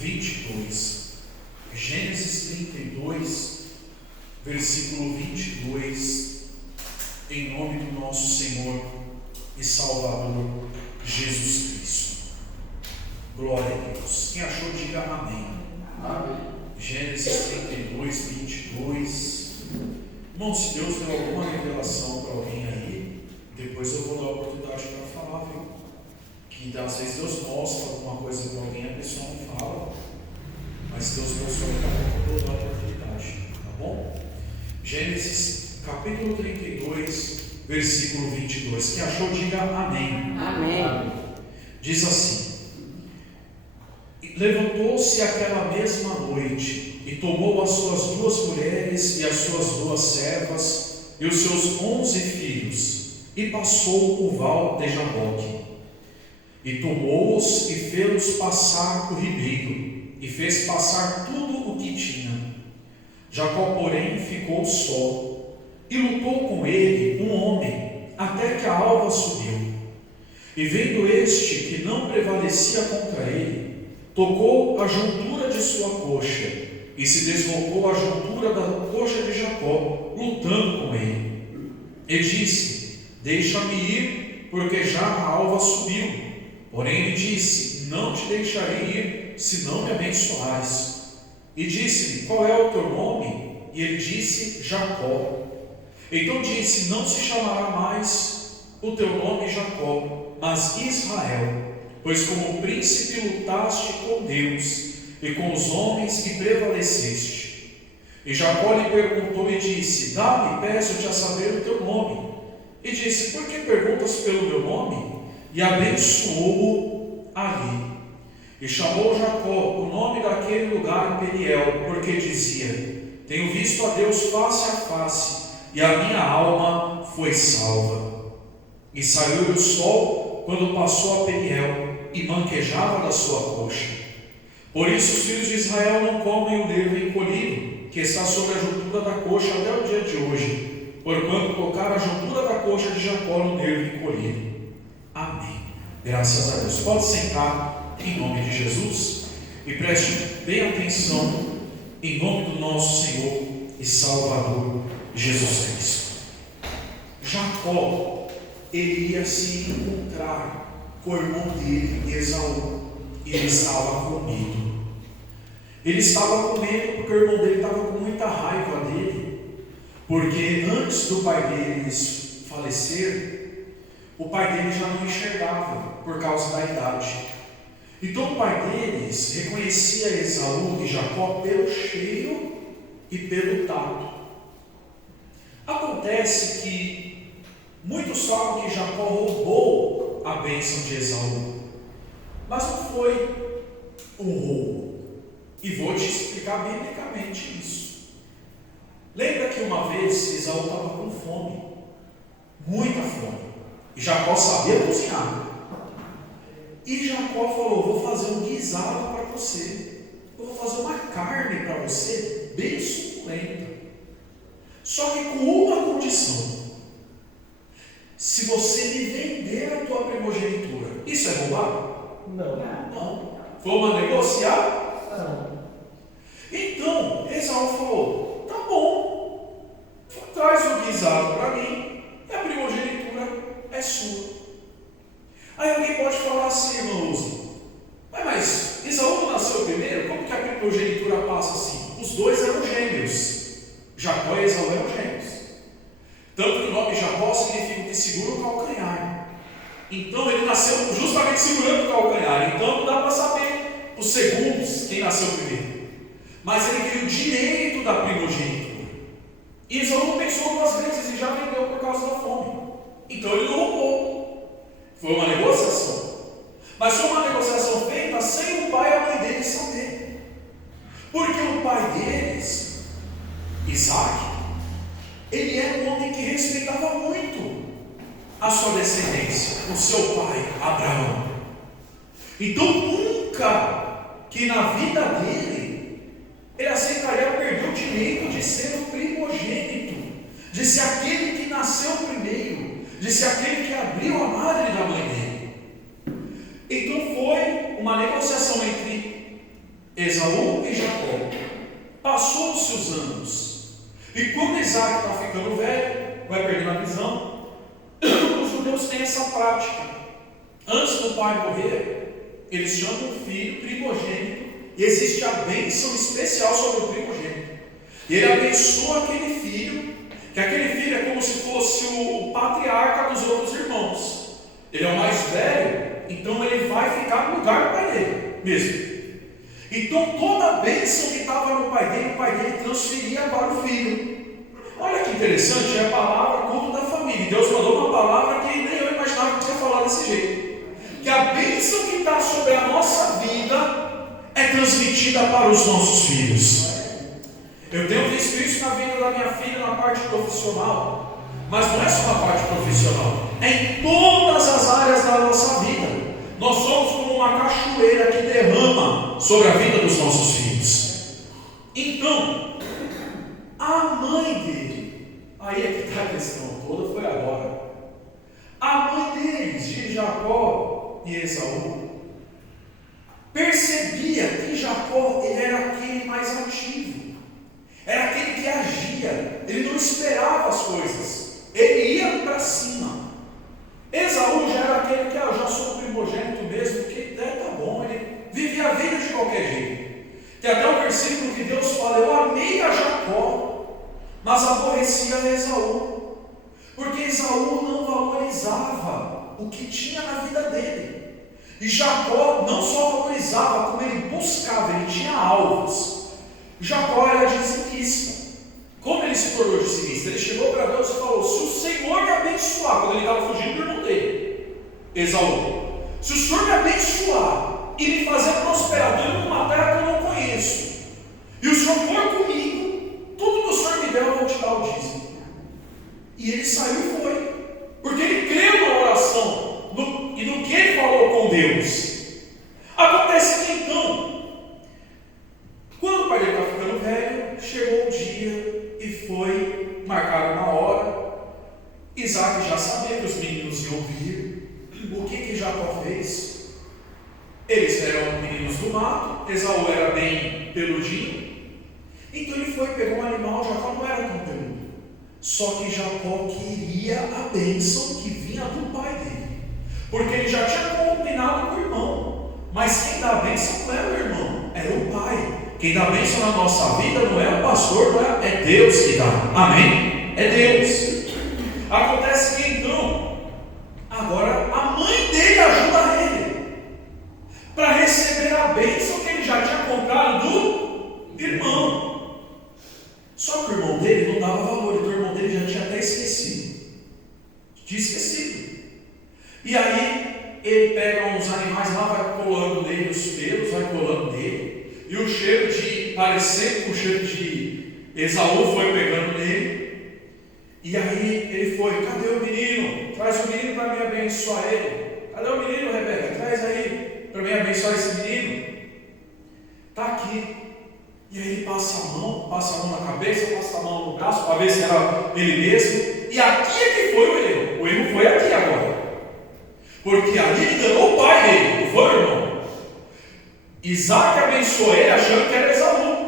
22. Gênesis 32, versículo 22, em nome do nosso Senhor e Salvador Jesus Cristo. Glória a Deus. Quem achou, diga amém. Amém. Gênesis 32, 22. Irmão, se Deus deu alguma revelação para alguém aí, depois eu vou dar a oportunidade para falar, viu? Que às vezes Deus mostra alguma coisa para alguém, a pessoa não fala, mas Deus mostrou para alguém, eu vou dar a oportunidade, tá bom? Gênesis capítulo 32, versículo 22. Quem achou, diga amém. Amém. Diz assim: levantou-se aquela mesma noite e tomou as suas 2 mulheres e as suas 2 servas e os seus 11 filhos e passou o val de Jaboque e tomou-os e fê-los passar o ribeiro e fez passar tudo o que tinha. Jacó, porém, ficou só e lutou com ele um homem até que a alva subiu. E vendo este que não prevalecia contra ele, tocou a juntura de sua coxa e se deslocou a juntura da coxa de Jacó, lutando com ele. E disse: deixa-me ir, porque já a alva subiu. Porém ele disse: não te deixarei ir, se não me abençoares. E disse-lhe: qual é o teu nome? E ele disse: Jacó. Então disse: não se chamará mais o teu nome Jacó, mas Israel, pois como príncipe lutaste com Deus e com os homens e prevaleceste. E Jacó lhe perguntou e disse: dá-me, peço-te a saber o teu nome. E disse: por que perguntas pelo meu nome? E abençoou-o ali. E chamou Jacó o nome daquele lugar Peniel, porque dizia: tenho visto a Deus face a face, e a minha alma foi salva. E saiu o sol quando passou a Peniel, e manquejava da sua coxa. Por isso os filhos de Israel não comem o nervo encolhido, que está sobre a juntura da coxa até o dia de hoje, porquanto tocaram a juntura da coxa de Jacó no nervo encolhido. Amém. Graças a Deus. Pode sentar em nome de Jesus e preste bem atenção em nome do nosso Senhor e Salvador Jesus Cristo. Jacó, ele ia se encontrar com o irmão dele, Esaú, e ele estava com medo. Ele estava com medo porque o irmão dele estava com muita raiva dele, porque antes do pai deles falecer, o pai dele já não enxergava por causa da idade. Então o pai deles reconhecia Esaú e Jacó pelo cheiro e pelo tato. Acontece que muitos falam que Jacó roubou a bênção de Esaú, mas não foi um roubo. E vou te explicar biblicamente isso. Lembra que uma vez Esaú estava com fome, muita fome, e Jacó sabia cozinhar. E Jacó falou: vou fazer um guisado para você, eu vou fazer uma carne para você bem suculenta, só que com uma condição: se você me vender a tua primogenitura. Isso é roubar? Não. Vamos negociar? Não. Então Esaú falou: tá bom, traz o guisado para mim e a primogenitura é sua. Aí alguém pode falar assim, irmãos: mas Esaú não nasceu primeiro? Como que a primogenitura passa assim? Os dois eram gêmeos. Jacó e Esaú eram gêmeos. Tanto que o nome Jacó significa que segura o calcanhar. Então ele nasceu justamente segurando o calcanhar. Então não dá para saber os segundos quem nasceu primeiro. Mas ele queria o direito da primogenitura. E Esaú não pensou 2 vezes e já vendeu por causa da fome. Então ele não roubou. Foi uma negociação. Mas foi uma negociação feita sem o pai e a mãe deles saber. Porque o pai deles, Isaac, ele era um homem que respeitava muito a sua descendência, o seu pai, Abraão. Então nunca que na vida dele ele aceitaria perder o direito de ser o primogênito, de ser aquele que nasceu primeiro, de ser aquele que abriu a madre da mãe dele. Então foi uma negociação entre Esaú e Jacó. Passou-se os anos. E quando Isaac está ficando velho, vai perdendo a visão, os judeus têm essa prática. Antes do pai morrer, eles chamam o filho primogênito, e existe a bênção especial sobre o primogênito. E ele abençoa aquele filho, que aquele filho é como se fosse o patriarca dos outros irmãos. Ele é o mais velho, então ele vai ficar no lugar do pai dele mesmo. Então toda a bênção que estava no pai dele, o pai dele transferia para o filho. Olha que interessante, é a palavra culto da família. Deus mandou uma palavra que nem eu imaginava que ia falar desse jeito. Que a bênção que está sobre a nossa vida é transmitida para os nossos filhos. Eu tenho visto isso na vida da minha filha na parte profissional. Mas não é só na parte profissional, é em todas as áreas da nossa vida. Nós somos como uma cachoeira que derrama sobre a vida dos nossos filhos. Então, a mãe dele, aí é que está a questão toda, foi agora. A mãe deles, de Jacó e Esaú, percebia que Jacó ele era aquele mais ativo, era aquele que agia, ele não esperava as coisas, ele ia para cima. Esaú já era aquele que, eu já sou primogênito mesmo, que tá bom, ele vivia a vida de qualquer jeito. Tem até um versículo que Deus fala: eu amei a Jacó, mas aborrecia a Esaú, porque Esaú não valorizava o que tinha na vida dele. E Jacó não só valorizava, como ele buscava, ele tinha alvos. Jacó era dizimista. Como ele se tornou dizimista? Ele chegou para Deus e falou: se o Senhor me abençoar, quando ele estava fugindo do irmão dele, Esaú, se o Senhor me abençoar e me fazer prosperar, dando uma terra que eu não conheço, e o Senhor for comigo, tudo que o Senhor me der eu vou te dar o dízimo. E ele saiu e foi, porque ele creu na oração e no que ele falou com Deus. Acontece que então, quando o pai dele está ficando velho, chegou o dia e foi marcado na hora. Isaac já sabia que os meninos iam vir. O que Jacó fez? Eles eram meninos do mato, Esaú era bem peludinho, então ele foi, pegou um animal. Jacó não era tão peludo, só que Jacó queria a bênção que vinha do pai dele, porque ele já tinha combinado com o irmão. Mas quem dá a bênção não era o irmão, era o pai. Quem dá a bênção na nossa vida não é o pastor, não é Deus que dá. Amém? É Deus. Acontece que então, agora a mãe dele ajuda ele para receber a bênção que ele já tinha comprado do irmão. Só que o irmão dele não dava valor, então o irmão dele já tinha até esquecido. Tinha esquecido. E aí ele pega uns animais lá, vai colando nele os pelos, vai colando nele, e o cheiro de, parecendo com o cheiro de Esaú, foi pegando nele. E aí ele foi: cadê o menino? Traz o menino para me abençoar ele. Cadê o menino, Rebeca? Traz aí para me abençoar esse menino. Está aqui. E aí ele passa a mão na cabeça, passa a mão no braço para ver se era ele mesmo. E aqui é que foi o erro. O erro foi aqui agora, porque ali ele enganou o pai dele, não foi o irmão. Isaac abençoou ele achando que era Esaú.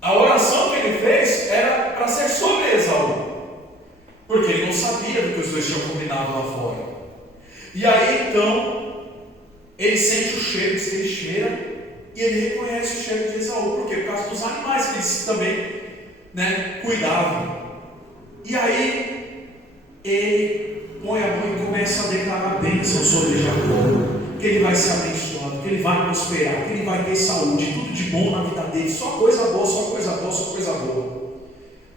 A oração que ele fez era para ser sobre Esaú, porque ele não sabia do que os dois tinham combinado lá fora. E aí então ele sente o cheiro, diz que ele cheira, e ele reconhece o cheiro de Esaú. Por quê? Por causa dos animais que eles também cuidavam. E aí ele põe a mão e começa a declarar bênção sobre Jacó, que ele vai ser abençoado, que ele vai prosperar, que ele vai ter saúde, tudo de bom na vida dele, só coisa boa, só coisa boa, só coisa boa.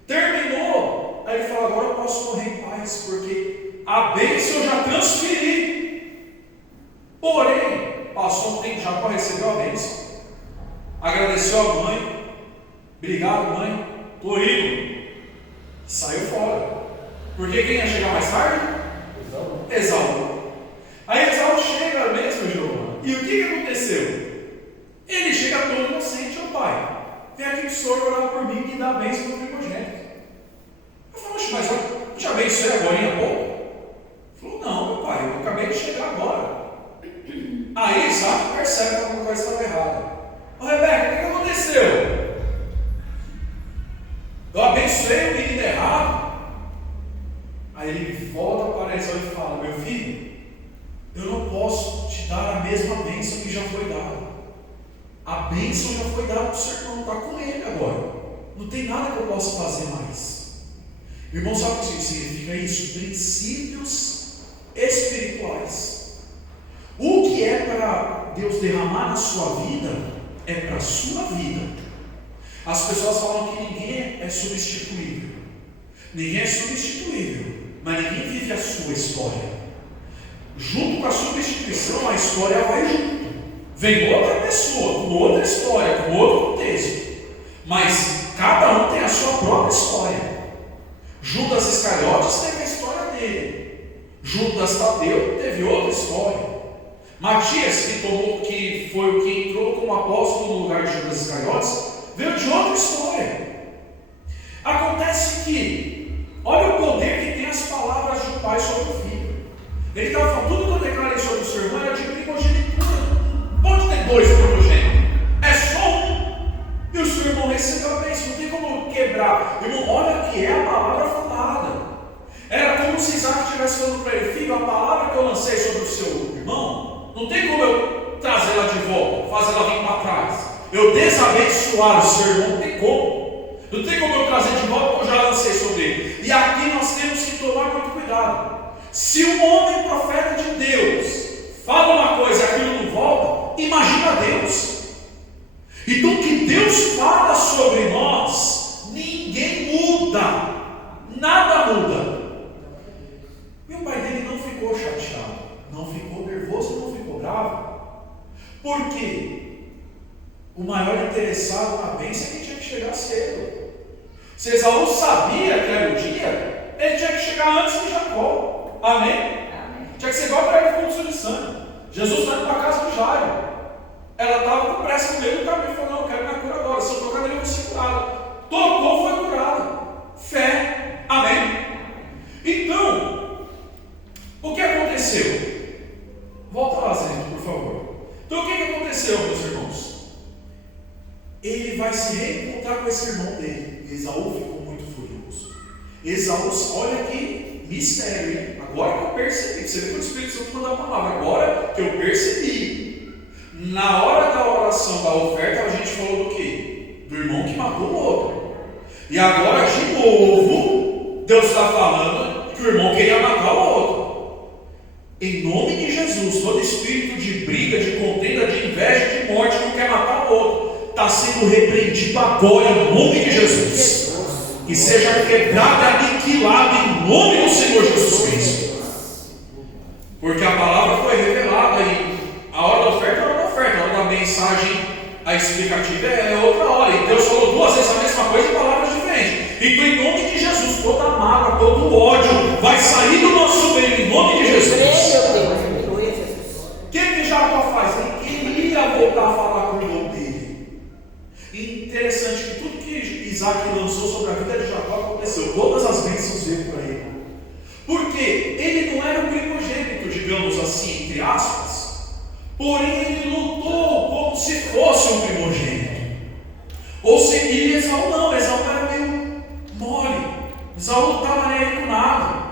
Terminou, aí ele fala: agora eu posso morrer em paz, porque a bênção eu já transferi. Porém, passou um tempo, Jacó recebeu a bênção, agradeceu a mãe: obrigado, mãe, estou indo. Saiu fora, porque quem ia chegar mais tarde? Esaú. Aí Esaú chega mesmo, João, e o que aconteceu? Ele chega todo inocente: ô pai, vem aqui o senhor orar por mim e dar a bênção do primogênito. Eu falo: mas eu já abençoei agora há pouco? Ele falou: não, meu pai, eu acabei de chegar agora. Aí Isaac percebe que alguma coisa estava errada. A bênção já foi dada para o seu irmão, está com ele agora. Não tem nada que eu possa fazer mais. Irmão, sabe o que significa isso? Princípios espirituais. O que é para Deus derramar na sua vida, é para a sua vida. As pessoas falam que ninguém é substituível. Ninguém é substituível, mas ninguém vive a sua história. Junto com a substituição, a história vai junto. Vem outra pessoa, com outra história, com outro contexto. Mas cada um tem a sua própria história. Judas Iscariotes teve a história dele. Judas Tadeu teve outra história. Matias, que foi o que entrou como apóstolo no lugar de Judas Iscariotes, veio de outra história. Acontece que, olha o poder que tem as palavras de um pai sobre o filho. Ele estava falando, tudo que eu declarei sobre o seu irmão era de primogenitura. Pode ter dois primogênitos, é só um. E o seu irmão recebeu a bênção, não tem como quebrar. Irmão, olha que é a palavra falada. Era como se Isaac estivesse falando para ele: filho, a palavra que eu lancei sobre o seu irmão, não tem como eu trazer ela de volta, fazer ela vir para trás. Eu desabençoar o seu irmão, não tem como. Não tem como eu trazer de volta, porque eu já lancei sobre ele. E aqui nós temos que tomar muito cuidado. Se um homem profeta de Deus fala uma coisa e aquilo não volta, imagina Deus. Então o que Deus fala sobre nós, ninguém muda. Nada muda. E o pai dele não ficou chateado, não ficou nervoso, não ficou bravo. Por quê? O maior interessado na bênção é que tinha que chegar cedo. Se Esaú sabia que era o dia, ele tinha que chegar antes de Jacó. Amém? Amém. Tinha que ser igual para ele com fluxo de sangue. Jesus está indo para a casa de Jairo. Ela estava com pressa no meio do caminho e falou: não, eu quero minha cura agora. Se eu tocar nele, eu vou ser curada. Tocou, foi curada. Fé. Amém? Então, o que aconteceu? Volta lá, Zé, por favor. Então, o que aconteceu, meus irmãos? Ele vai se reencontrar com esse irmão dele. Esaú ficou muito furioso. Esaú, olha que mistério, hein? Agora que eu percebi, você viu que o Espírito Santo mandou a palavra, agora que eu percebi. Na hora da oração da oferta, a gente falou do quê? Do irmão que matou o outro. E agora, de novo, Deus está falando que o irmão queria matar o outro. Em nome de Jesus, todo espírito de briga, de contenda, de inveja, de morte, que não quer matar o outro, está sendo repreendido agora, em nome de Jesus. E seja quebrado e aniquilado em nome do Senhor Jesus Cristo. Porque a palavra foi revelada e a hora da oferta é a hora da oferta, a hora da mensagem, a explicativa é outra hora. E Deus falou duas vezes a mesma coisa em palavras diferentes. Então, em nome de Jesus, toda a mágoa, todo o ódio vai sair do nosso meio, em nome de Jesus. O que Jacó faz? Ele queria voltar a falar com o irmão dele. E interessante que tudo que Isaac lançou sobre a vida de Jacó aconteceu. Todas as bênçãos veio para ele. Porque ele não era o primogênito, digamos assim, entre aspas. Porém, ele lutou como se fosse um primogênito. Ou seja, Esaú não era meio mole. Esaú não estava nem aí com nada.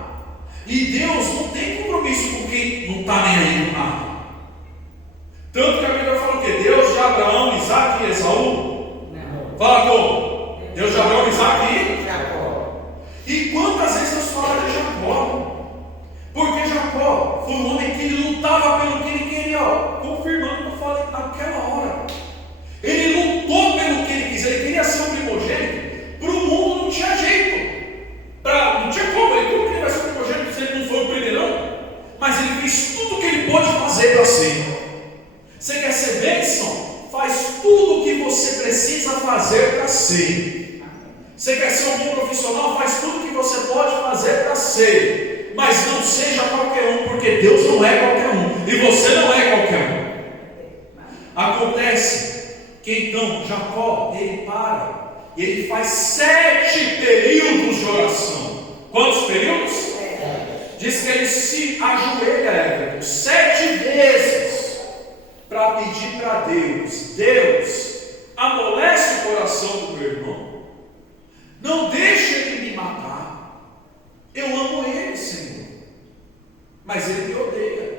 E Deus não tem compromisso com quem não está nem aí com nada. Tanto que a Bíblia fala o quê? Deus de Abraão, Isaac e Esaú? Não. Fala como? Deus de Abraão, Isaac e Jacó. E quantas vezes Deus fala de Jacó? Porque Jacó foi um homem que ele lutava pelo que ele queria, confirmando o que eu falei naquela hora. Ele lutou pelo que ele quis, ele queria ser um primogênito. Para o mundo não tinha jeito. Não tinha como ele vai ser um primogênito se ele não foi o primeirão. Mas ele fez tudo o que ele pôde fazer para ser. Você quer ser bênção? Faz tudo o que você precisa fazer para ser. Você quer ser um bom profissional? Faz tudo o que você pode fazer para ser. Mas não seja qualquer um, porque Deus não é qualquer um. E você não é qualquer um. Acontece que então Jacó, ele para. E ele faz 7 períodos de oração. Quantos períodos? Diz que ele se ajoelha 7 vezes. Para pedir para Deus: Deus, amolece o coração do meu irmão, não deixe ele me matar, eu amo ele, Senhor, mas ele me odeia.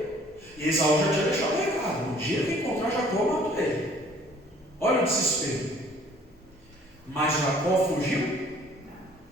E Esaú já tinha deixado recado: um dia que encontrar Jacó, eu mato ele. Olha o desespero. Mas Jacó fugiu.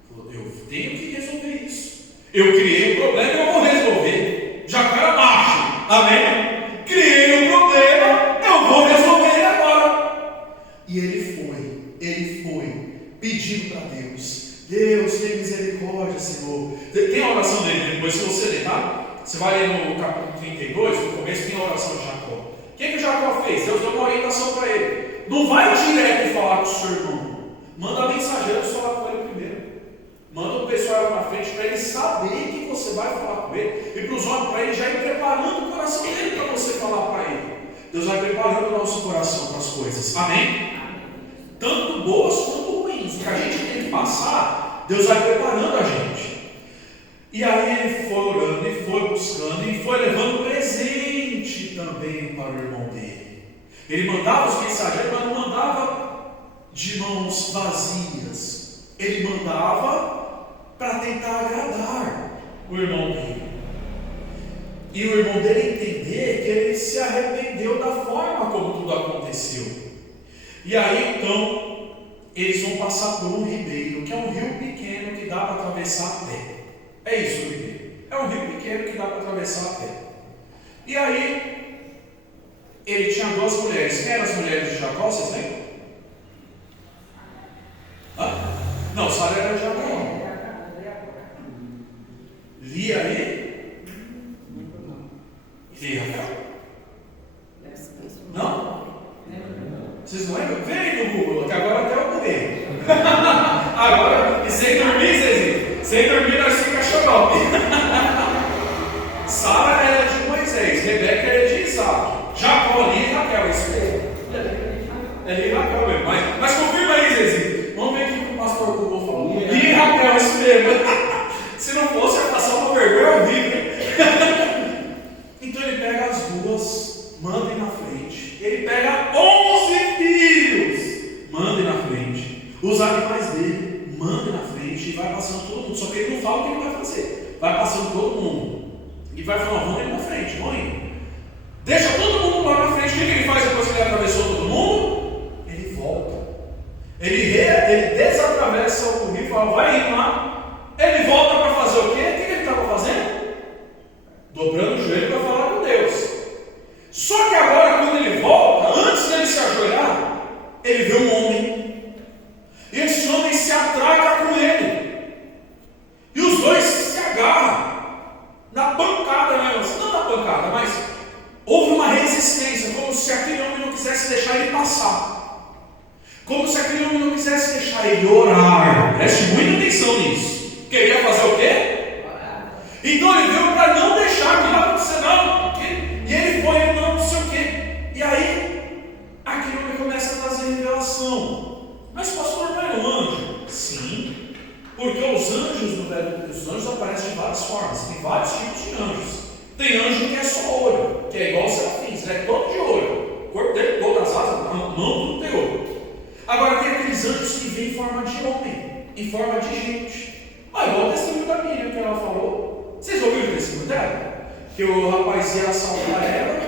Falou, eu tenho que resolver isso. Eu criei um problema e eu vou resolver. Jacó era macho. Amém? Criei um problema, eu vou resolver ele agora. E ele foi pedindo para Deus. Deus, tem misericórdia, Senhor. Tem a oração dele depois, se você ler, tá? Você vai ler no capítulo 32, no começo tem a oração de Jacó. O que Jacó fez? Deus deu uma orientação para ele. Não vai direto falar com o seu irmão. Manda mensageiros falar com ele primeiro. Manda o pessoal lá na frente para ele saber que você vai falar com ele. E para os homens, para ele já ir preparando o coração dele para você falar para ele. Deus vai preparando o nosso coração para as coisas. Amém? Tanto boas quanto ruins. O que a gente tem que passar, Deus vai preparando a gente. E aí ele foi orando, e foi buscando, e foi levando presente também para o irmão dele. Ele mandava os mensageiros, mas não mandava de mãos vazias. Ele mandava para tentar agradar o irmão dele. E o irmão dele entender que ele se arrependeu da forma como tudo aconteceu. E aí então, eles vão passar por um ribeiro, que é um rio pequeno que dá para atravessar a pé. É isso, ribeiro. É um rio pequeno que dá para atravessar a pé. E aí, ele tinha duas mulheres. Quem eram as mulheres de Jacó? Vocês lembram? Não, Sara era de Jacó. Lia aí? E Raquel? Não? Vocês não lembram? Vem aí no Google, que agora até eu mudei. Agora, e sem dormir, Zezinho? Sem dormir, nós ficamos chorando. Sara era de Moisés, Rebeca era de Isaac, Jacó, Lia e Raquel. Isso é Lia e Raquel mesmo. Mas confirma aí, Zezinho. Vamos ver o que o pastor Google falou. Lia e Raquel, isso mesmo. Se não fosse, ia passar uma vergonha horrível. Então ele pega as duas, mandem na frente. Ele pega 11 filhos, mandem na frente. Os animais dele, mandem na frente. E vai passando todo mundo. Só que ele não fala o que ele vai fazer. Vai passando todo mundo. E vai falar, vamos ir na frente, vamos ir. Deixa todo mundo lá na frente. O que ele faz depois que ele atravessou todo mundo? Ele volta. Ele desatravessa o rio e fala, vai ir lá. Ele volta para fazer o quê? O que ele estava fazendo? Dobrando o joelho para falar com Deus. Só que agora, quando ele volta, antes dele se ajoelhar, ele vê um homem. E esse homem se atraca com ele. E os dois se agarram. Na pancada mesmo. Não na pancada, mas houve uma resistência. Como se aquele homem não quisesse deixar ele passar. Como se aquele homem não quisesse deixar ele orar. Preste muita atenção nisso. Queria fazer o quê? Orar. Então ele veio para não deixar que não acontecer não. E ele foi, ele não sei o quê. E aí, aquele homem começa a trazer revelação. Mas pastor, não era um anjo? Sim. Porque os anjos no Velho, os anjos aparecem de várias formas. Tem vários tipos de anjos. Tem anjo que é só olho, que é igual os serafins, é todo de olho. O corpo dele, todas as asas, não tudo tem olho. Agora tem aqueles anjos que vêm em forma de homem, em forma de gente. Igual o testemunho da Miriam que ela falou. Vocês ouviram o testemunho dela? Que o rapaz ia assaltar ela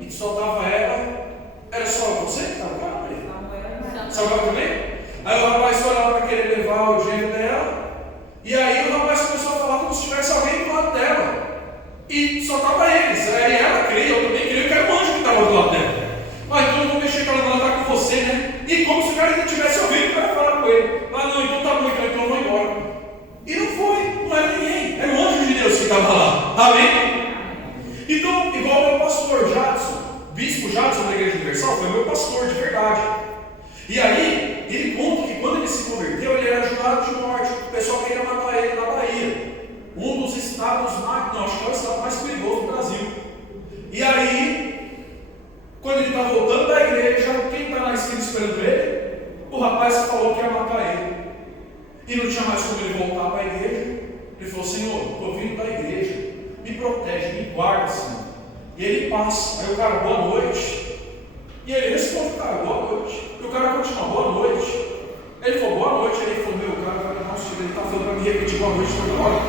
e soltava ela. Era só você que estava lá, Maria? Salvava também? Aí o rapaz foi lá para querer levar o dinheiro dela. E aí o rapaz começou a falar como se tivesse alguém do lado dela. E só estava eles. Aí ela creia, eu também creio que era um anjo que estava do lado dela. Então eu vou mexer para ela estar com você, né? E como se o cara ainda tivesse ouvido para falar com ele. Não, então tá bom, então eu vou embora. E não foi, não era ninguém. Era o anjo de Deus que estava lá. Amém? Então, igual o meu pastor Jadson, bispo Jadson da Igreja Universal, foi meu pastor de verdade. E aí, ele conta que quando ele se converteu, ele era jurado de morte. O pessoal queria matar ele na Bahia. Um dos estados mais, não, acho que é o estado mais perigoso do Brasil. E aí, quando ele está voltando da igreja, quem está na esquina esperando ele? O rapaz que falou que ia matar ele. E não tinha mais como ele voltar para a igreja. Ele falou, Senhor, estou vindo da igreja. Me protege, me guarda, Senhor. E ele passa. Aí o cara, boa noite. E ele responde, cara, boa noite. E o cara continua, boa noite. Ele falou, boa noite. Aí ele falou, meu, o cara vai dar um tiro. Ele está falando para mim repetir boa noite toda hora.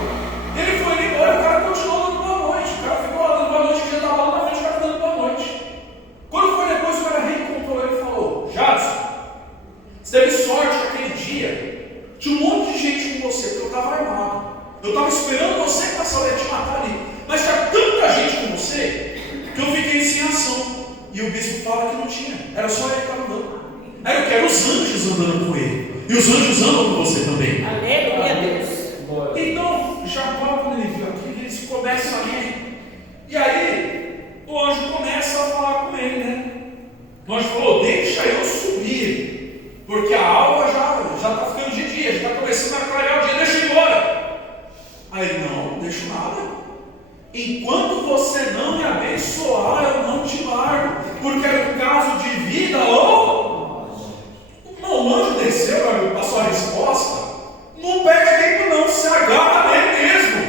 Ele foi embora, o cara continuou dando boa noite. O cara ficou lá dando boa noite, que já estava lá na frente, o cara dando boa noite. Quando foi depois, o cara reencontrou ele e falou, Jadson, Era o que? Eram os anjos andando com ele. E os anjos andam com você também. Aleluia, Deus. Então, Jacó, quando ele viu aquilo, eles começam a rir. E aí, o anjo começa a falar com ele, né? O anjo falou: deixa eu subir, porque a alva já está ficando de dia, já está começando a clarear o dia, deixa eu ir embora. Aí ele: não deixo nada. Enquanto você não me abençoar, eu não te largo, porque era um caso de vida ou... Não, o anjo desceu, a sua resposta. Não perde tempo não, se agarra nele mesmo.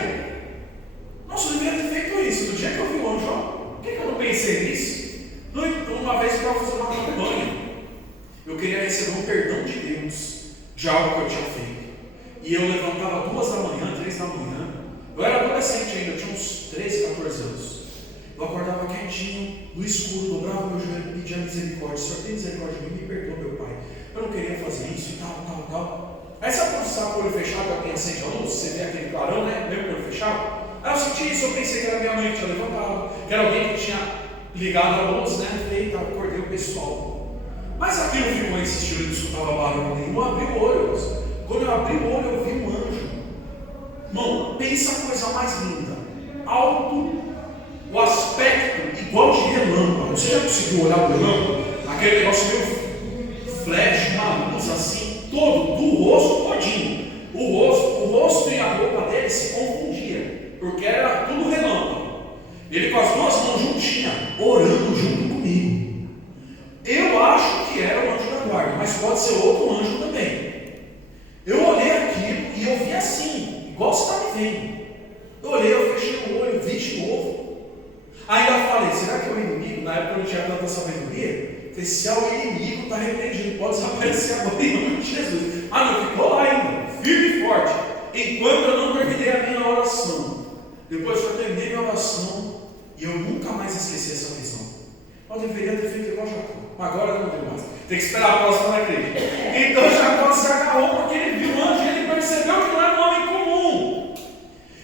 Nossa, eu deveria ter feito isso. No dia que eu vi o anjo, por que eu não pensei nisso? Uma vez eu estava fazendo uma campanha, eu queria receber um perdão de Deus de algo que eu tinha feito. E eu levantava 2 da manhã, 3 da manhã. Eu era adolescente ainda, eu tinha uns 13, 14 anos. Eu acordava quietinho, no escuro, dobrava meu joelho, pedia misericórdia. Senhor, tem misericórdia de mim, me perdoa, meu Pai. Eu não queria fazer isso e tal. Aí sabe quando você está com o olho fechado, alguém acende a luz, você vê aquele clarão, né? Mesmo com o olho fechado? Aí eu senti isso, eu pensei que era minha mãe que tinha levantado, que era alguém que tinha ligado a luz, né? Eita, acordei o pessoal. Mas aquilo ficou insistindo, eu não escutava barulho nenhum. Eu abri o olho. Quando eu abri o olho, eu vi um anjo. Irmão, pensa a coisa mais linda. Alto, o aspecto igual de relâmpago. Você já conseguiu olhar o relâmpago? Aquele negócio meio flash, uma luz assim, todo, do rosto todinho. O rosto e a roupa dele se confundia, porque era tudo relâmpago. Ele com as 2 mãos juntinhas, orando junto comigo. Eu acho que era o anjo da guarda, mas pode ser outro anjo também. Eu olhei aquilo e eu vi assim, igual você está me vendo. Eu olhei, eu fechei o olho, vi de novo. Ainda falei: será que é o inimigo? Na época eu não tinha tanta sabedoria. Falei: se é o inimigo, está repreendido, pode desaparecer agora em nome de Jesus. Ah, não, ficou lá ainda, firme e forte, enquanto eu não terminei a minha oração. Depois que eu terminei minha oração, e eu nunca mais esqueci essa visão. Eu deveria ter feito igual Jacó, mas agora eu não tenho mais. Tem que esperar a próxima igreja. Então Jacó se agarrou porque ele viu o anjo e ele percebeu que não era um homem comum.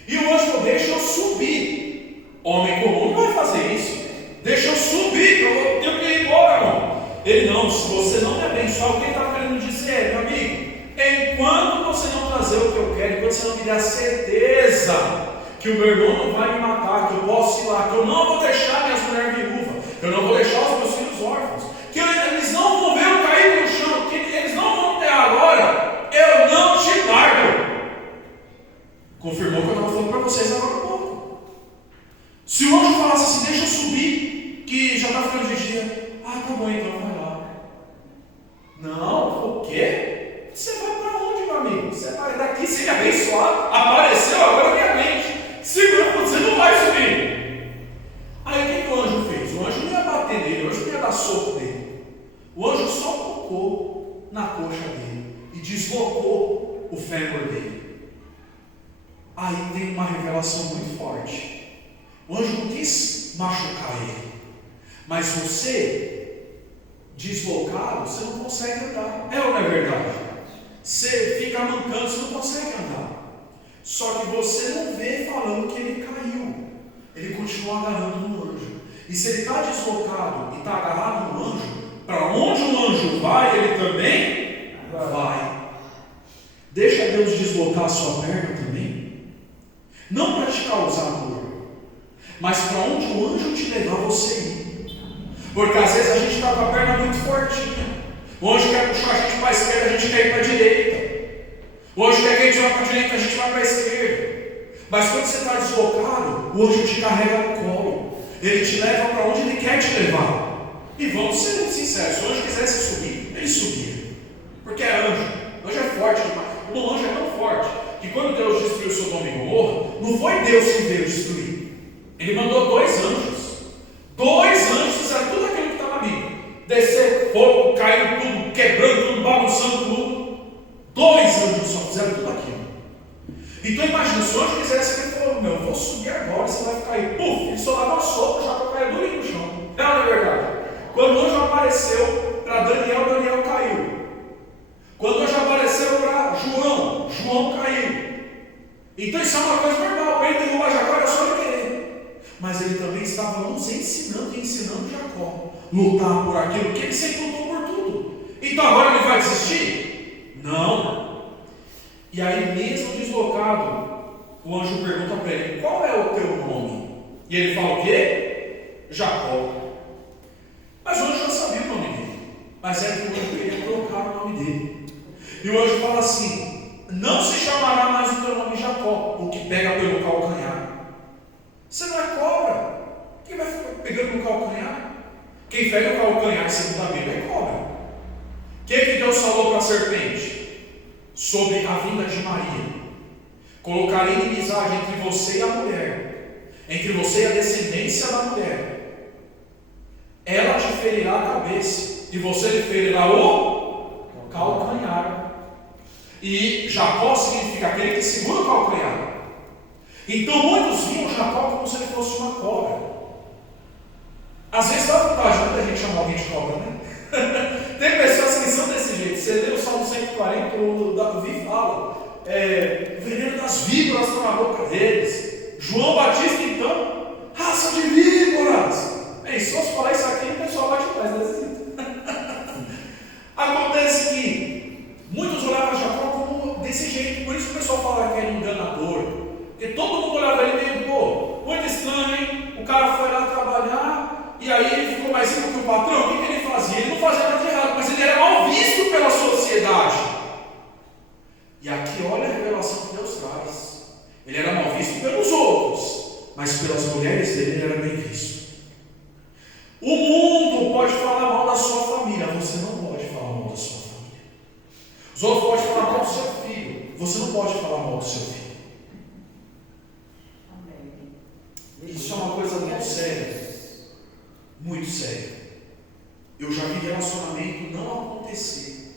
E o anjo falou: deixa eu subir. Homem comum não vai fazer isso. Deixa eu subir, eu tenho que ir embora, irmão. Ele: não, se você não me abençoar, o que ele está querendo dizer, meu amigo? Enquanto você não trazer o que eu quero, enquanto você não me der a certeza que o meu irmão não vai me matar, que eu posso ir lá, que eu não vou deixar minhas mulheres viúvas, que eu não vou deixar os meus filhos órfãos, que eles não vão ver eu cair no chão, que eles não vão ter agora, eu não te largo. Confirmou o que eu estava falando para vocês agora há pouco. Se o anjo falasse assim: deixa eu subir, que já está ficando de dia. Ah, tá bom, então vai lá. Não, o quê? Você vai para onde, meu amigo? Você vai daqui se me abençoar. Apareceu agora minha mente. Segura, você não vai subir. Aí o que o anjo fez? O anjo não ia bater nele, o anjo não ia dar soco nele. O anjo só tocou na coxa dele e deslocou o fêmur dele. Aí tem uma revelação muito forte. O anjo não quis machucar ele, mas você, deslocado, você não consegue andar. É ou não é verdade? Você fica mancando, você não consegue andar. Só que você não vê falando que ele caiu. Ele continua agarrando no anjo. E se ele está deslocado e está agarrado no anjo, para onde o anjo vai, ele também vai. Deixa Deus deslocar a sua perna também. Não para te causar dor, mas para onde o anjo te levar, você ir. Porque às vezes a gente está com a perna muito fortinha. O anjo quer puxar a gente para a esquerda, a gente quer ir para a direita. O anjo quer que a gente vá para a direita, a gente vai para a esquerda. Mas quando você está deslocado, o anjo te carrega no colo. Ele te leva para onde ele quer te levar. E vamos ser muito sinceros: se o anjo quisesse subir, ele subia. Porque é anjo. O anjo é forte demais. O anjo é tão forte que quando Deus destruiu Sodoma e Gomorra, não foi Deus que veio destruir. Ele mandou 2 anjos. 2 anjos fizeram tudo aquilo que está na Bíblia. Descer fogo, caindo tudo, quebrando tudo, bagunçando tudo. 2 anjos só fizeram tudo aquilo. Então imagina, se o anjo quisesse, ele falou: meu, eu vou subir agora, você vai ficar aí. Puf, ele só dava uma sopa, já caiu durinho no chão. Não é verdade? Quando o anjo apareceu para Daniel, Daniel caiu. Quando o anjo apareceu para João, João caiu. Então isso é uma coisa normal. Para ele derrubar Jacó era só ele querer. Mas ele também estava nos ensinando e ensinando Jacó lutar por aquilo que ele sempre lutou por tudo. Então agora ele vai desistir? Não. E aí, mesmo deslocado, o anjo pergunta para ele: qual é o teu nome? E ele fala o quê? Jacó. Mas o anjo já sabia o nome dele, mas é que o anjo queria colocar o nome dele. E o anjo fala assim: não se chamará mais o teu nome Jacó, o que pega pelo calcanhar. Você não é cobra. Quem vai ficar pegando no calcanhar? Quem pega o calcanhar, segundo a Bíblia, é cobra. Quem que Deus falou para a serpente? Sobre a vinda de Maria: colocarei inimizade entre você e a mulher, entre você e a descendência da mulher. Ela te ferirá a cabeça, e você lhe ferirá o calcanhar. E Jacó significa aquele que segura o calcanhar. Então muitos viam Jacó como se ele fosse uma cobra. Às vezes dá vontade muita gente chamar alguém de cobra, né? Tem pessoas que são desse jeito. Você lê o Salmo 140, o Davi fala: o veneno das víboras está na boca deles. João Batista, então, raça de víboras. Bem, se fosse falar isso aqui, o pessoal vai demais desse jeito. Acontece que muitos olhavam Jacó como desse jeito. Por isso que o pessoal fala que era enganador. Porque todo mundo olhava ele meio: pô, muito estranho, hein? O cara foi lá trabalhar e aí ele ficou mais rico que o patrão. O que ele fazia? Ele não fazia nada de errado, mas ele era mal visto pela sociedade. E aqui olha a revelação que Deus traz. Ele era mal visto pelos outros, mas pelas mulheres dele ele era bem visto. O mundo pode falar mal da sua família, você não pode falar mal da sua família. Os outros podem falar mal do seu filho, você não pode falar mal do seu filho. Isso é uma coisa muito séria. Muito séria. Eu já vi relacionamento não acontecer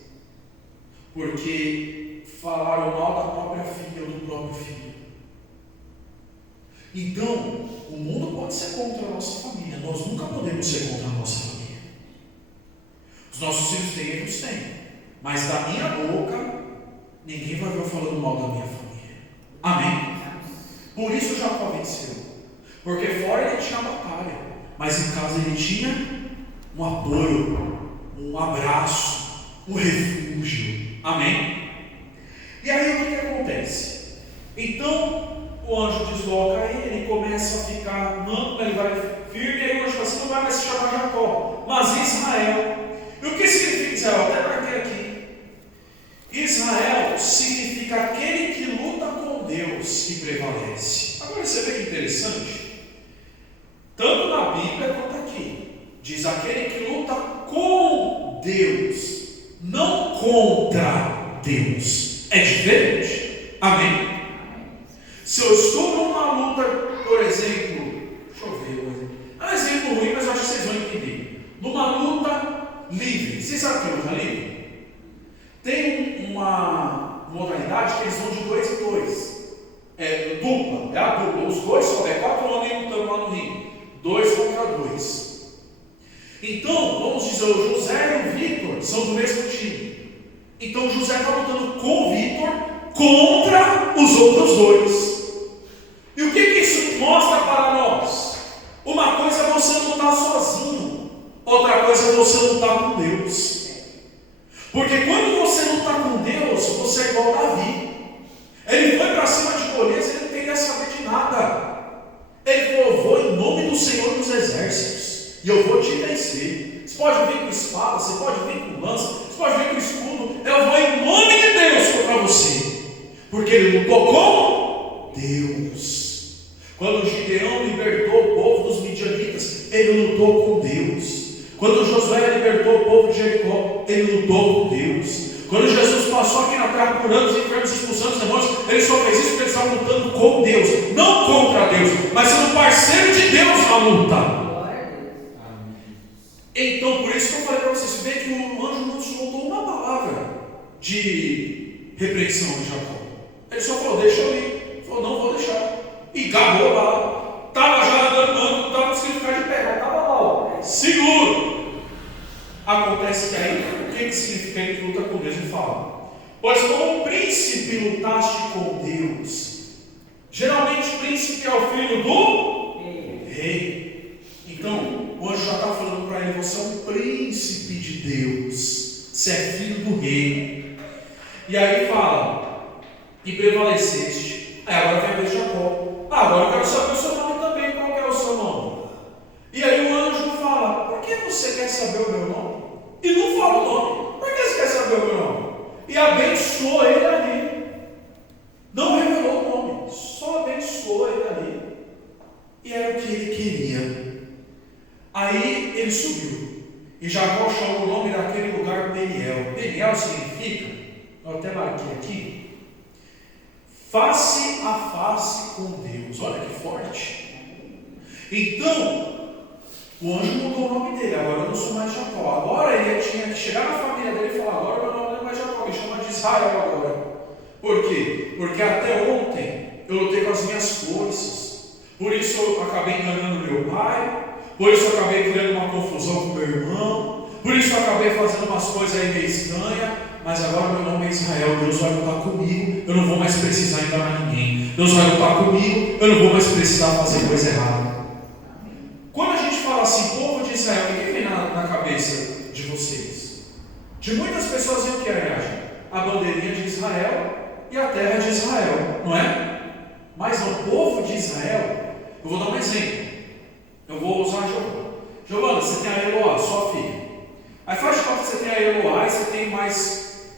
porque falaram mal da própria filha ou do próprio filho. Então, o mundo pode ser contra a nossa família. Nós nunca podemos ser contra a nossa família. Os nossos filhos têm erros? Têm. Mas da minha boca, ninguém vai ver eu falando mal da minha família. Amém? Por isso Jacó venceu. Porque fora ele tinha batalha, mas em casa ele tinha um apoio, um abraço, um refúgio. Amém? E aí o que acontece? Então o anjo desloca ele começa a ficar, não, ele vai firme, e aí o anjo fala assim: não vai mais se chamar Jacó, mas Israel. E o que significa Israel? Até marquei aqui. Israel significa aquele que luta com Deus e prevalece. Agora você vê que interessante. Tanto na Bíblia quanto aqui, diz aquele que luta com Deus, não contra Deus. É diferente. Amém? Se eu estou numa luta, por exemplo, deixa eu ver, é um exemplo ruim, mas eu acho que vocês vão entender. Numa luta livre, vocês sabem o que é luta livre? Tem uma modalidade que eles vão de 2 em 2. É dupla, é a dupla. Os dois só, 4 homens lutando lá no ringue. 2 contra 2. Então, vamos dizer, o José e o Vitor são do mesmo time. Então, o José está lutando com o Vitor contra os outros 2. E o que isso mostra para nós? Uma coisa é você lutar sozinho, outra coisa é você lutar com Deus. Porque quando você lutar com Deus, você é igual Davi. Ele foi para cima de Golias, ele não queria saber de nada. Ele falou: eu vou em nome do Senhor dos Exércitos, e eu vou te vencer. Você pode vir com espada, você pode vir com lança, você pode vir com escudo. Eu vou em nome de Deus contra você. Porque ele lutou com Deus. Quando Gideão libertou o povo dos midianitas, ele lutou com Deus. Quando Josué libertou o povo de Jericó, ele lutou com Deus. Quando Jesus passou aqui na terra curando os enfermos e expulsando os demônios, ele só fez isso porque eles estavam lutando com Deus, não contra Deus, mas sendo parceiro de Deus na luta. Então, por isso que eu falei para vocês, você vê que o anjo não soltou uma palavra de repreensão de Jacó. Ele só falou: deixa eu ir. Ele falou: não vou deixar. E acabou lá. Estava já andando, não estava conseguindo ficar de pé, mas estava lá, seguro. Acontece que aí, o que significa ele que luta com Deus? Ele fala: pois como o príncipe lutaste com Deus. Geralmente o príncipe é o filho do rei. Então o anjo já está falando para ele: você é um príncipe de Deus. você é filho do rei. E aí fala, e prevaleceste. Aí agora vem a vez de Jacó. Agora eu quero saber o seu nome também, qual que é o seu nome? E aí o anjo fala, por que você quer saber o meu nome? E não fala o nome, por que você quer saber o meu nome? E abençoou ele ali. Não revelou o nome, só abençoou ele ali. E era o que ele queria. Aí ele subiu. E Jacó chamou o nome daquele lugar Peniel. Peniel significa, eu até marquei aqui, face a face com Deus. Olha que forte. Então, o anjo mudou o nome dele. Agora eu não sou mais Jacó. Agora ele tinha que chegar na família dele e falar, agora meu nome não é mais Jacó, me chama de Israel agora. Por quê? Porque até ontem eu lutei com as minhas forças. Por isso eu acabei enganando meu pai. Por isso eu acabei criando uma confusão com meu irmão. Por isso eu acabei fazendo umas coisas aí meio estranhas. Mas agora meu nome é Israel. Deus vai lutar comigo. Eu não vou mais precisar enganar ninguém. Deus vai lutar comigo. Eu não vou mais precisar fazer coisa errada. Quando a gente fala assim, povo de Israel, o que vem na cabeça de vocês? De muitas pessoas vem o que é a bandeirinha de Israel e a terra de Israel, não é? Mas o povo de Israel, eu vou dar um exemplo. Eu vou usar a Giovana. Giovana, você tem a Eloá, sua filha. Aí faz de conta que você tem a Eloá e você tem mais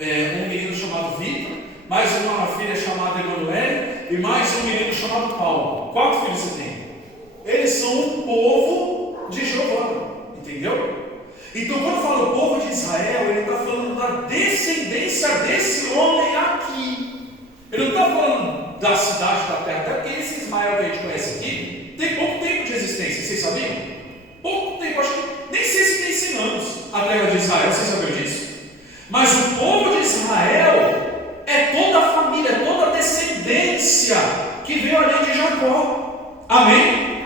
um menino chamado Vitor, mais uma filha chamada Emanuele e mais um menino chamado Paulo. Quantos filhos você tem? Eles são o povo de Giovana, entendeu? Então quando fala o povo de Israel, ele está falando da descendência desse homem aqui. Ele não está falando da cidade da terra, até porque esse Ismael que a gente conhece aqui tem pouco tempo de existência, vocês sabiam? Pouco tempo, acho que nem sei se tem 100 anos a terra de Israel, vocês sabiam disso? Mas o povo de Israel é toda a família, toda a descendência que veio ali de Jacó. Amém?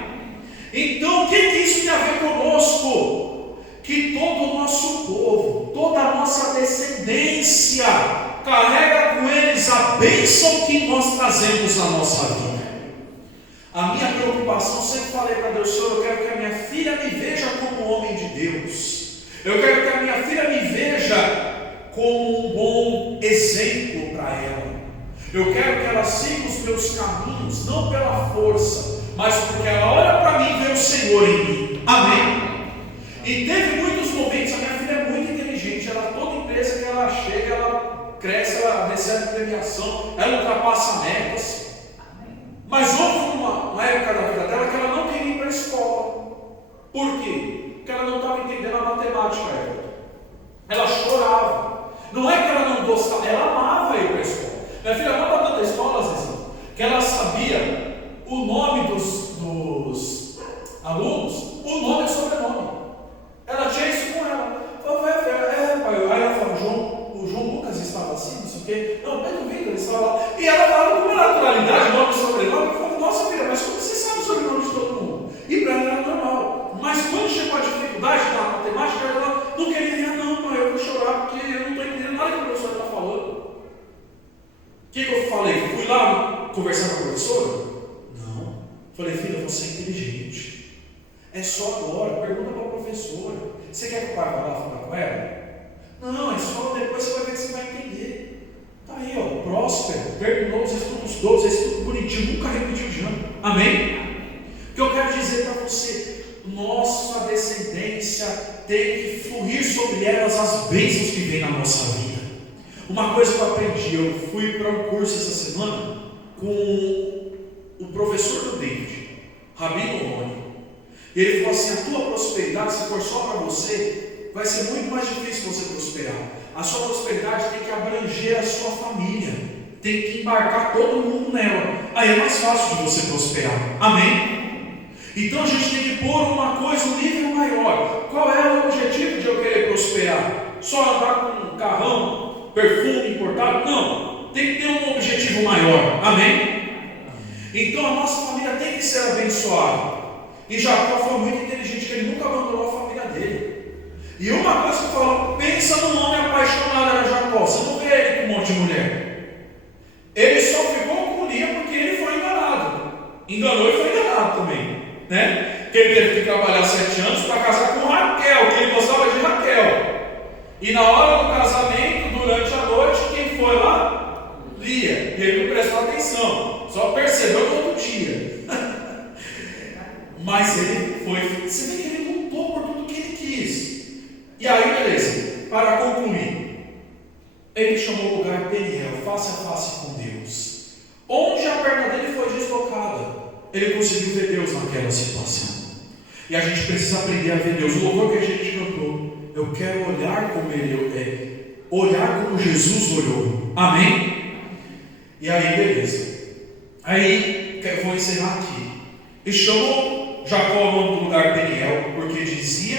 Então o que isso tem a ver conosco? Que todo o nosso povo, toda a nossa descendência carrega com eles a bênção que nós trazemos na nossa vida. A minha preocupação, sempre falei para Deus, Senhor, eu quero que a minha filha me veja como homem de Deus. Eu quero que a minha filha me veja como um bom exemplo para ela. Eu quero que ela siga os meus caminhos, não pela força, mas porque ela olha para mim e vê o Senhor em mim. Amém? E teve muitos momentos, a minha filha é muito inteligente, ela toda empresa que ela chega, ela cresce, ela recebe premiação, ela ultrapassa metas. Mas houve uma época da vida dela que ela não queria ir para a escola. Por quê? Porque ela não estava entendendo a matemática. Ela chorava. Não é que ela não gostava, ela amava ir para a escola. Minha filha estava dando a escola, às vezes, que ela sabia o nome dos alunos, o nome e sobrenome. Ela tinha isso com ela. Pai. Aí ela falou, o João Lucas estava assim, não sei o quê. Não, Pedro Vitor estava lá. E ela falava com uma naturalidade, nome e sobrenome. Eu falei, nossa filha, mas como você sabe o sobrenome de todo mundo? E para ela era normal. Mas quando chegou a dificuldade da matemática, ela não queria ir, não, pai, eu vou chorar, porque eu não estou entendendo nada que o professor está falando. O que eu falei? Fui lá conversar com a professora? Não. Falei, filha, você é inteligente. É só agora, pergunta para a professora. Você quer que o pai vá lá falar com ela? Não, é só depois você vai ver que você vai entender. Está aí, ó, próspero, terminou os estudos todos, estudo bonitinho, nunca repetiu de ano. Amém? O que eu quero dizer para você, nossa descendência tem que fluir sobre elas as bênçãos que vêm na nossa vida. Uma coisa que eu aprendi, eu fui para um curso essa semana com o professor do David, Rabino Rony. E ele falou assim, a tua prosperidade, se for só para você, vai ser muito mais difícil você prosperar. A sua prosperidade tem que abranger a sua família, tem que embarcar todo mundo nela. Aí é mais fácil de você prosperar. Amém? Então a gente tem que pôr uma coisa, um nível maior. Qual é o objetivo de eu querer prosperar? Só andar com um carrão, perfume importado? Não, tem que ter um objetivo maior. Amém? Então a nossa família tem que ser abençoada. E Jacó foi muito inteligente, que ele nunca abandonou a família dele. E uma coisa que eu falo, pensa no homem apaixonado era Jacó. Você não vê ele com um monte de mulher. Ele só ficou com Lia porque ele foi enganado. Enganou e foi enganado também, né? Que ele teve que trabalhar 7 anos para casar com Raquel, que ele gostava de Raquel. E na hora do casamento, durante a noite, quem foi lá? Lia. E ele não prestou atenção, só percebeu no outro dia. Mas ele foi, você vê que ele lutou por tudo que ele quis. E aí, beleza, para concluir, ele chamou o lugar Peniel, face a face com Deus. Onde a perna dele foi deslocada, ele conseguiu ver Deus naquela situação. E a gente precisa aprender a ver Deus. O louvor que a gente cantou, eu quero olhar como ele é, olhar como Jesus olhou. Amém? E aí, beleza. Aí, eu vou encerrar aqui. E chamou Jacó o nome do lugar Peniel, porque dizia: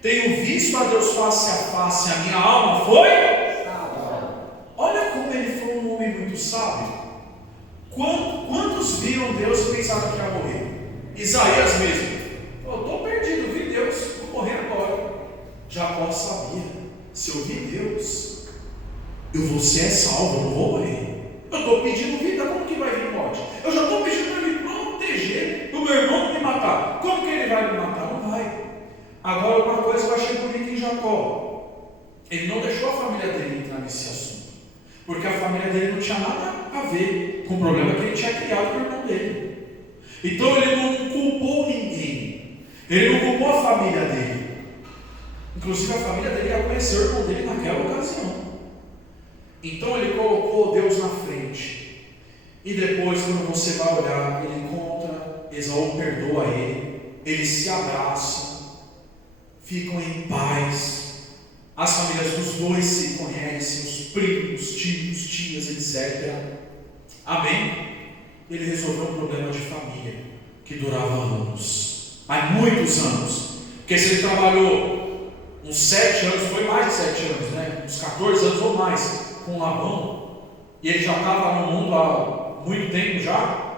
tenho visto a Deus face a face, a minha alma foi. Olha como ele foi um homem muito sábio. Quantos viram Deus e pensaram que ia morrer? Isaías mesmo. Eu estou perdido, vi Deus, vou morrer agora. Jacó sabia: se eu vi Deus, eu vou ser salvo, eu não vou morrer. Eu estou pedindo vida, como que vai vir morte? Eu já estou pedindo para me proteger, para o meu irmão não me matar. Como que ele vai me matar? Não vai. Agora, uma coisa eu achei bonita em Jacó: ele não deixou a família dele entrar nesse assunto, porque a família dele não tinha nada a ver com o problema que ele tinha criado com o irmão dele. Então ele não culpou ninguém, ele não culpou a família dele. Inclusive a família dele ia conhecer o irmão dele naquela ocasião. Então ele colocou Deus na frente. E depois, quando você vai olhar, ele encontra Esaú, perdoa ele, eles se abraçam, ficam em paz. As famílias dos dois se conhecem, os primos, tios, tias, etc. Amém? Ele resolveu um problema de família que durava anos, mas muitos anos. Porque se ele trabalhou uns 7 anos, foi mais de 7 anos, né? Uns 14 anos ou mais com Labão, e ele já estava no mundo há muito tempo já,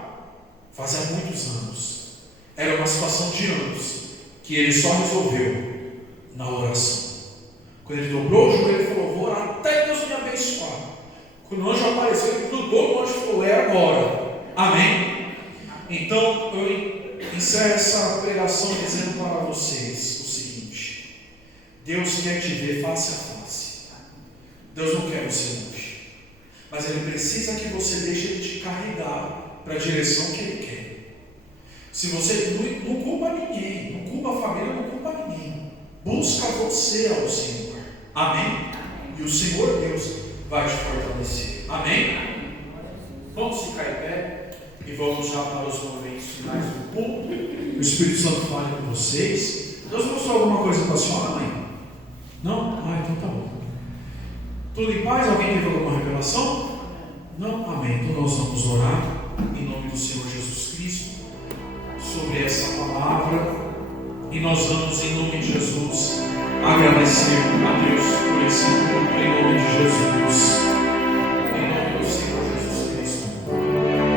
fazia muitos anos. Era uma situação de anos que ele só resolveu na oração. Quando ele dobrou o joelho, ele falou: vou orar até Deus me abençoar. Quando o anjo apareceu, ele grudou no anjo e falou: é agora. Amém? Então eu encerro essa pregação dizendo para vocês o seguinte: Deus quer te ver face a face. Deus não quer você longe, mas Ele precisa que você deixe Ele te carregar para a direção que Ele quer. Se você não culpa ninguém, não culpa a família, não culpa ninguém, busca você ao Senhor. Amém? E o Senhor Deus vai te fortalecer. Amém? Vamos ficar em pé e vamos já para os momentos finais do culto. O Espírito Santo fale com vocês. Deus mostrou alguma coisa para a senhora, mãe? Não? Ah, então tá bom. Tudo em paz? Alguém teve alguma revelação? Não? Amém. Então nós vamos orar em nome do Senhor Jesus Cristo sobre essa palavra, e nós vamos em nome de Jesus agradecer a Deus por esse culto em nome de Jesus, em nome do Senhor Jesus Cristo.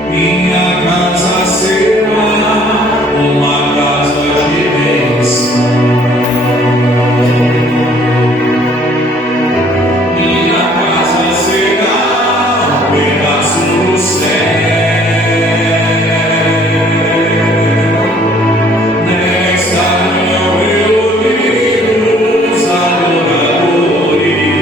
Minha casa será uma casa de bênção. Nesta manhã reunidos adoradores.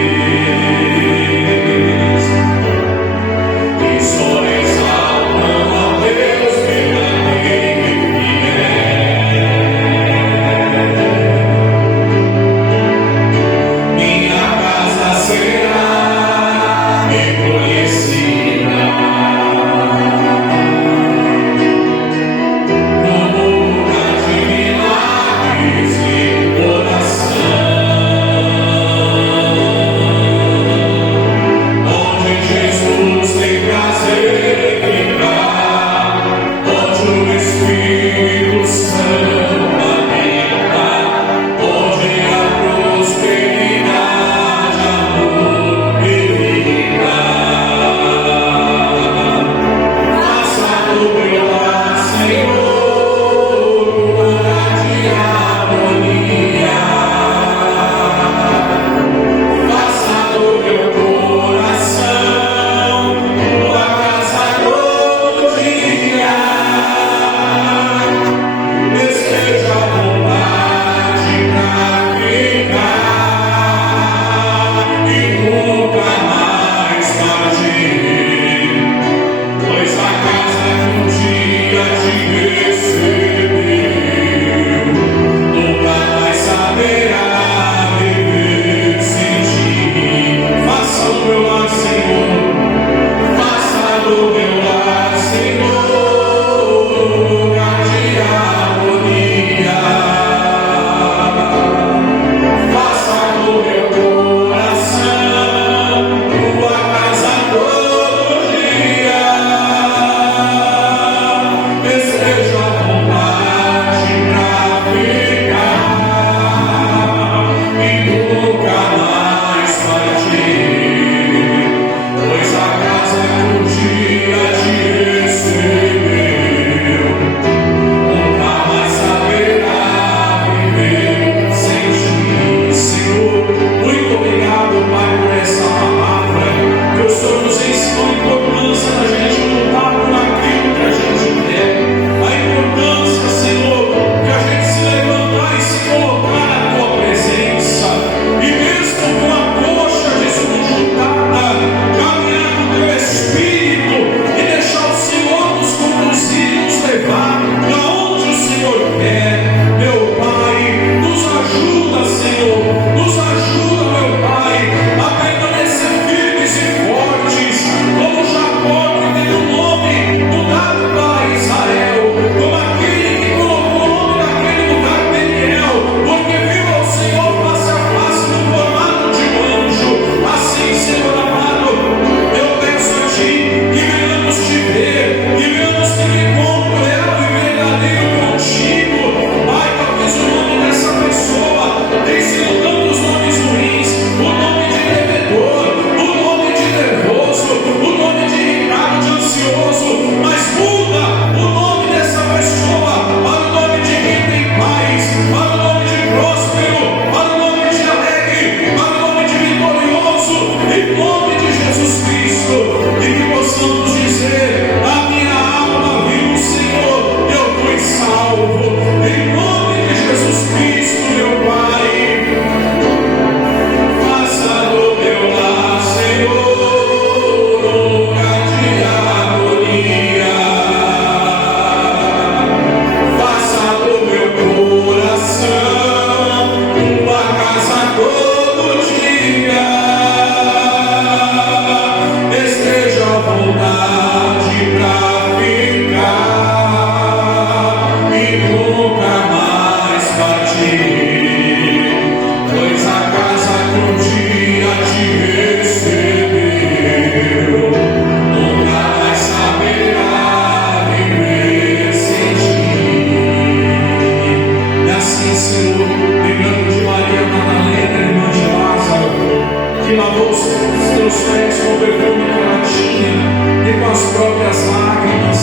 que lavou os teus pés com o perfume que ela tinha e com as próprias lágrimas.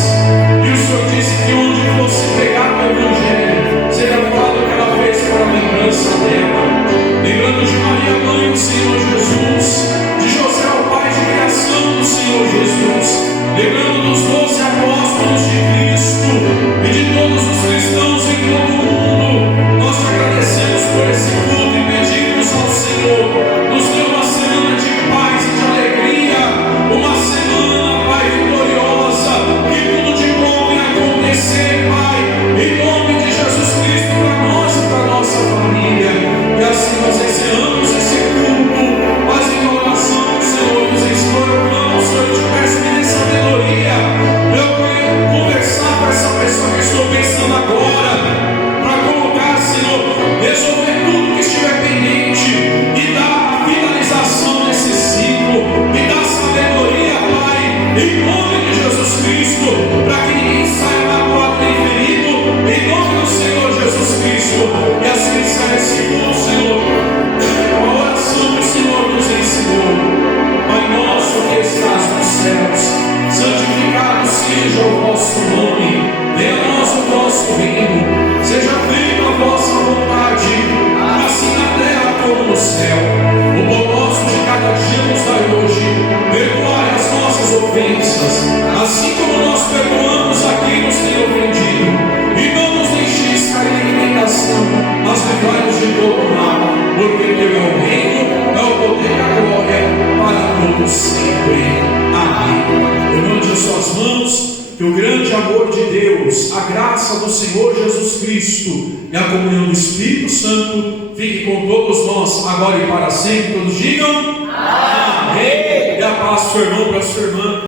E o Senhor disse que onde fosse pregado o Evangelho, seria falado que ela fez para a lembrança dela. Lembrando de Maria, mãe do Senhor Jesus, de José, o pai de criação do Senhor Jesus, lembrando dos 12 apóstolos de Cristo e de todos os cristãos em todo o mundo. Nós te agradecemos por esse culto e pedimos ao Senhor, nos dê uma semana de paz e de alegria, uma semana, Pai, vitoriosa, que tudo de bom venha acontecer, Pai, em nome de Jesus Cristo, para nós e para nossa família. E assim nós encerramos esse culto, mas em oração, Senhor, nos ensinou, eu clamo, Senhor, eu te peço que dê sabedoria. Eu quero conversar com essa pessoa que estou pensando agora, para colocar, Senhor, resolver tudo que estiver pendente e dar a finalização desse ciclo, e dar sabedoria, Pai, em nome de Jesus Cristo, para que ninguém saia da porta nem ferido, em nome do Senhor Jesus Cristo. E assim sai esse culto, Senhor, a oração que o Senhor nos ensinou. Pai nosso que estás nos céus, santificado seja o vosso nome, venha a nós o vosso reino, seja feita a vossa vontade, assim na terra como no céu. O pão nosso de cada dia nos dai hoje, perdoai as nossas ofensas, assim como nós perdoamos a quem nos tem ofendido, e não nos deixeis cair em tentação, mas livrai-nos de todo mal, porque teu é o reino, é o poder e a glória, para todos sempre. Amém. Levante as suas mãos, que o grande amor de Deus, a graça do Senhor Jesus Cristo e a comunhão do Espírito Santo fique com todos nós, agora e para sempre. Todos digam amém. E a paz do seu irmão para a sua irmã.